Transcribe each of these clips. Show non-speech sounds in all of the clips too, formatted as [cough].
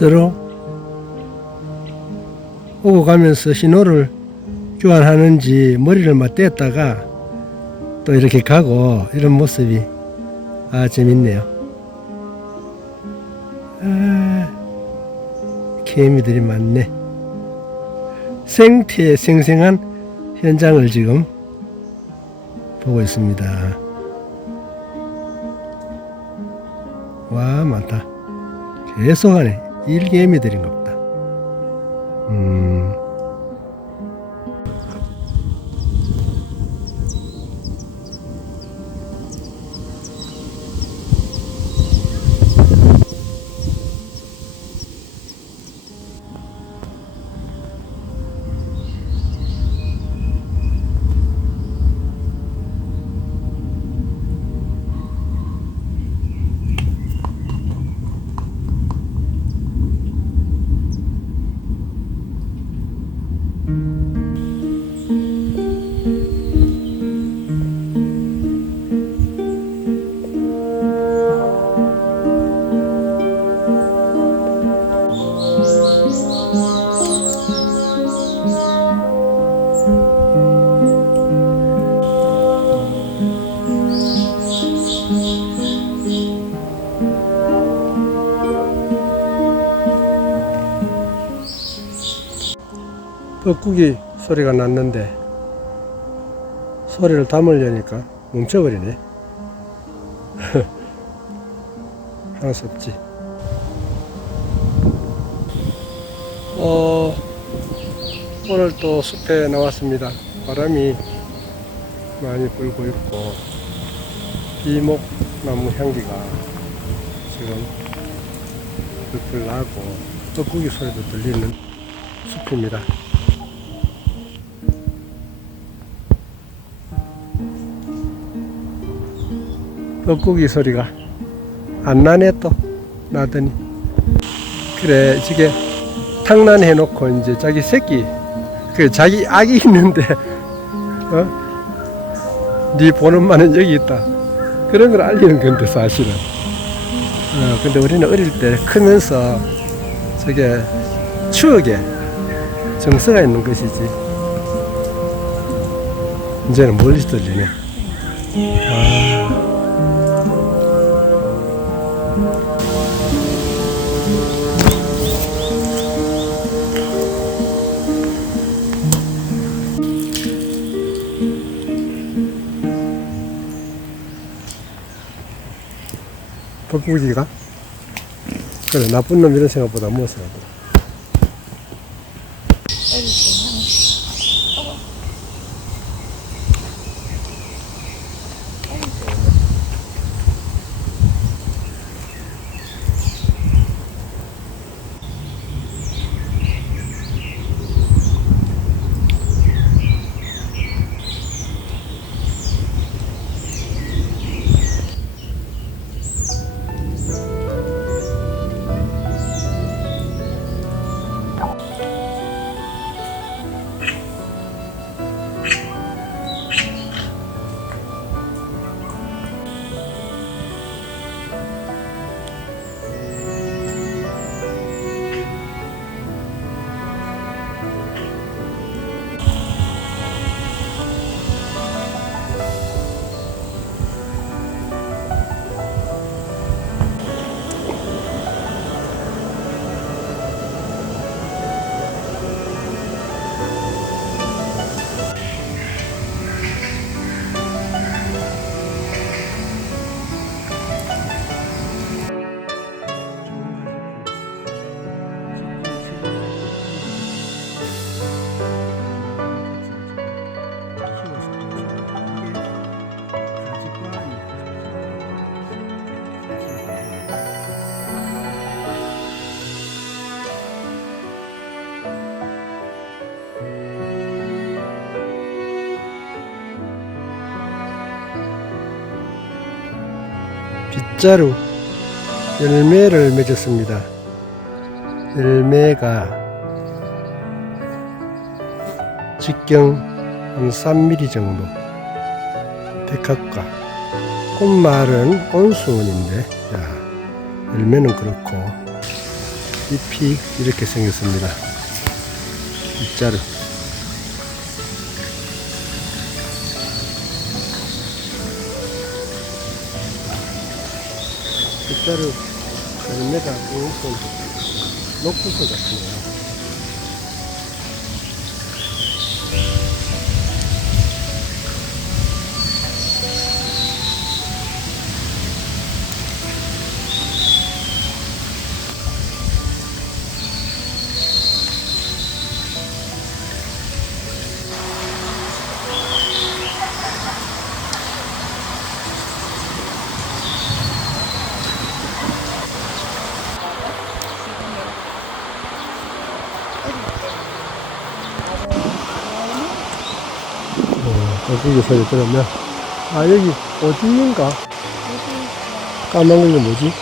서로 오고 가면서 신호를 교환하는지 머리를 맞댔다가 또 이렇게 가고 이런 모습이 아 재밌네요. 아, 개미들이 많네. 생태의 생생한 현장을 지금 보고 있습니다. 와 많다. 계속 하네. 일개미들인가 보다. 음. 뻐꾸기 소리가 났는데 소리를 담으려니까 멈춰버리네. 하나 수 없지. 어, 오늘 또 숲에 나왔습니다. 바람이 많이 불고 있고 비목나무 향기가 지금 불풀 나고 뻐꾸기 소리도 들리는 숲입니다. 뻐꾸기 소리가 안 나네 또 나더니. 그래 저게 탕난해 놓고 이제 자기 새끼 그 자기 아기 있는데 어 네 보는 만은 여기 있다. 그런 걸 알리는 건데 사실은. 어 근데 우리는 어릴 때 크면서 저게 추억에 정서가 있는 것이지. 이제는 멀리 들리네 뻐꾸기가? 그래 나쁜 놈 이런 생각보다 못 생각 빗자루 열매를 맺었습니다. 열매가 직경 한 3mm 정도 백합과 꽃말은 온수원인데 야, 열매는 그렇고 잎이 이렇게 생겼습니다. 잎자루. 잎자루 열매가 엄청 녹두소 같네요. 어, 저기 소리 들으면 아 여기 어디인가 까만 건 뭐지?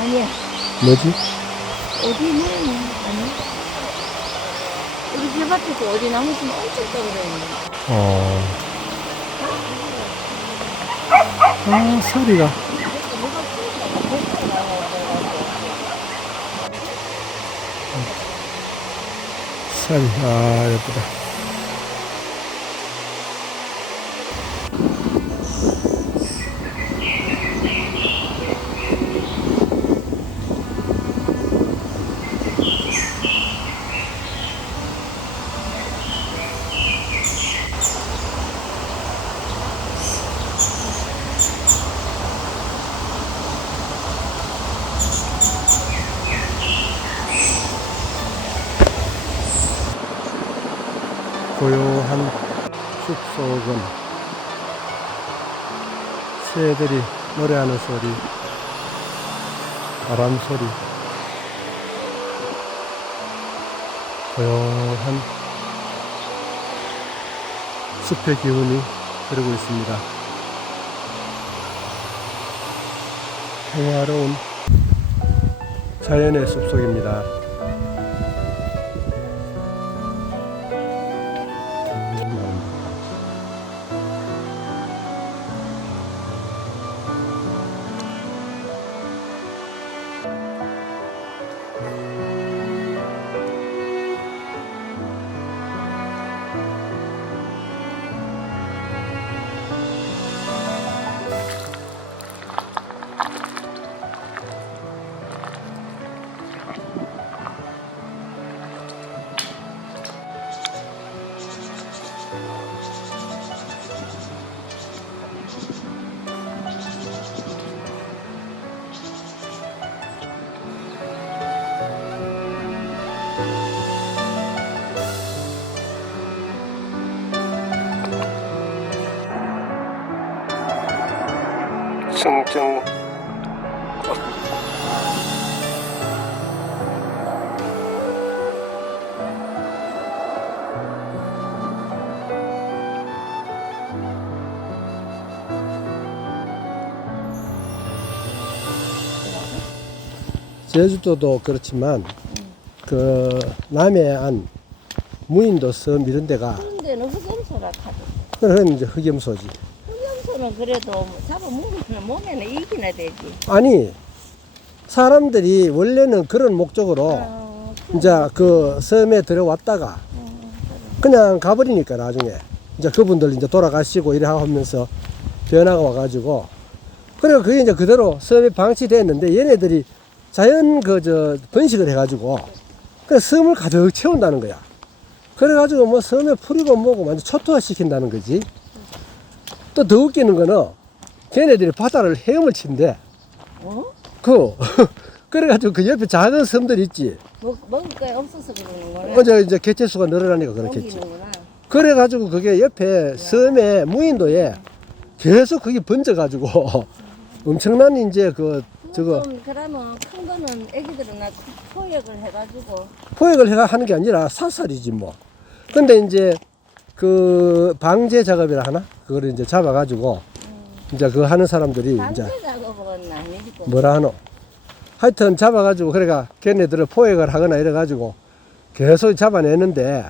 아니야. 뭐지? 어디는 아니. 우리 집 앞에서 어디 나무 좀 엄청 떨어져있네. 어. 아 소리가 소리 아 예쁘다. 고요한 숲 속은 새들이 노래하는 소리, 바람 소리, 고요한 숲의 기운이 흐르고 있습니다. 평화로운 자연의 숲속입니다. 청정 제주도도 그렇지만 그 남해안 무인도 섬 이런 데가 그런 데는 흑염소라 카드. 그런 이제 흑염소지. 흑염소는 그래도 잡아먹으면 몸에는 이기나 되지. 아니 사람들이 원래는 그런 목적으로 어, 이제 그 섬에 들어왔다가 그냥 가버리니까 나중에 이제 그분들 이제 돌아가시고 이래 하면서 변화가 와가지고 그래 그게 이제 그대로 섬에 방치됐는데 얘네들이 자연 그 저 번식을 해가지고 그 섬을 가득 채운다는 거야. 그래가지고 뭐 섬에 풀이고 뭐고 완전 초토화 시킨다는 거지. 또 더 웃기는 거는 걔네들이 바다를 헤엄을 친대. 어? 그 [laughs] 그래가지고 그 옆에 작은 섬들 있지. 먹, 먹을 거 없어서 그러는 거네. 어제 이제 개체수가 늘어나니까 그렇겠지. 먹이는구나. 그래가지고 그게 옆에 섬에 무인도에 계속 그게 번져가지고 [laughs] 엄청난 이제 그 저거 좀 그러면 큰 거는 애기들은 나 포획을 해가지고 포획을 해가 하는 게 아니라 사살이지 뭐. 근데 이제 그 방제 작업이라 하나? 그거를 이제 잡아가지고 이제 그 하는 사람들이 이제 방제 작업은 아니고 뭐라 하노? 하여튼 잡아가지고 그래가 걔네들을 포획을 하거나 이래가지고 계속 잡아내는데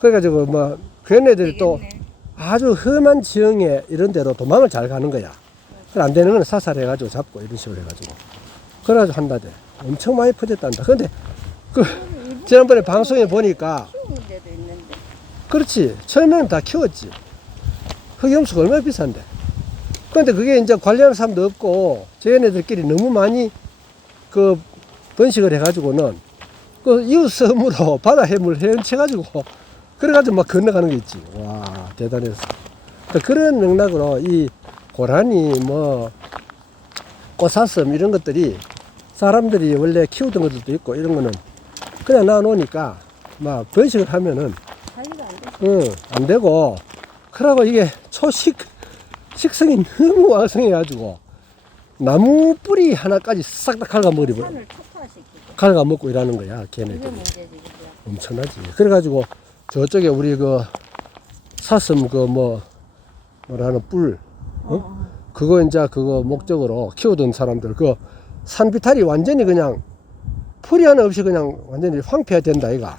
그래가지고 뭐 걔네들이 또 되겠네. 아주 험한 지형에 이런 데로 도망을 잘 가는 거야. 안 되는 건 사살해가지고 잡고 이런 식으로 해가지고. 그래가지고 한다대. 엄청 많이 퍼졌단다. 근데 그 지난번에 방송에 보니까 키우는 데도 있는데. 그렇지. 처음에는 다 키웠지. 흑염소가 얼마나 비싼데. 근데 그게 이제 관리하는 사람도 없고, 저희네들끼리 너무 많이 그 번식을 해가지고는 그 이웃 섬으로 [laughs] 바다 해물 헤엄쳐가지고, 그래가지고 막 건너가는 게 있지. 와, 대단했어. 그러니까 그런 맥락으로 이 고라니, 뭐, 꽃사슴 이런 것들이 사람들이 원래 키우던 것들도 있고 이런 거는 그냥 놔놓으니까 막 번식을 하면은. 응, 안 되고, 그러고 이게 초식, 식성이 너무 왕성해가지고, 나무 뿌리 하나까지 싹다 초토화시키고. 갉아먹고 이러는 거야, 걔네들이. 그죠? 엄청나지. 그래가지고, 저쪽에 우리 그, 사슴 그 뭐, 뭐라 하는 뿔, 어? 어. 그거 이제 그거 목적으로 키우던 사람들, 그 산비탈이 완전히 그냥, 풀이 하나 없이 그냥 완전히 황폐화된다, 이가.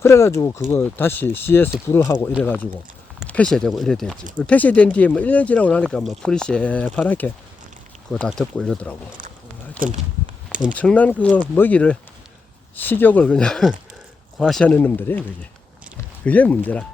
그래가지고 그거 다시 CS 불어하고 이래가지고 폐쇄되고 이래 됐지. 폐쇄된 뒤에 뭐 1년 지나고 나니까 뭐 풀이 새파랗게 그거 다 덮고 이러더라고. 하여튼 엄청난 그 먹이를 식욕을 그냥 [laughs] 과시하는 놈들이에요, 그게. 그게 문제라.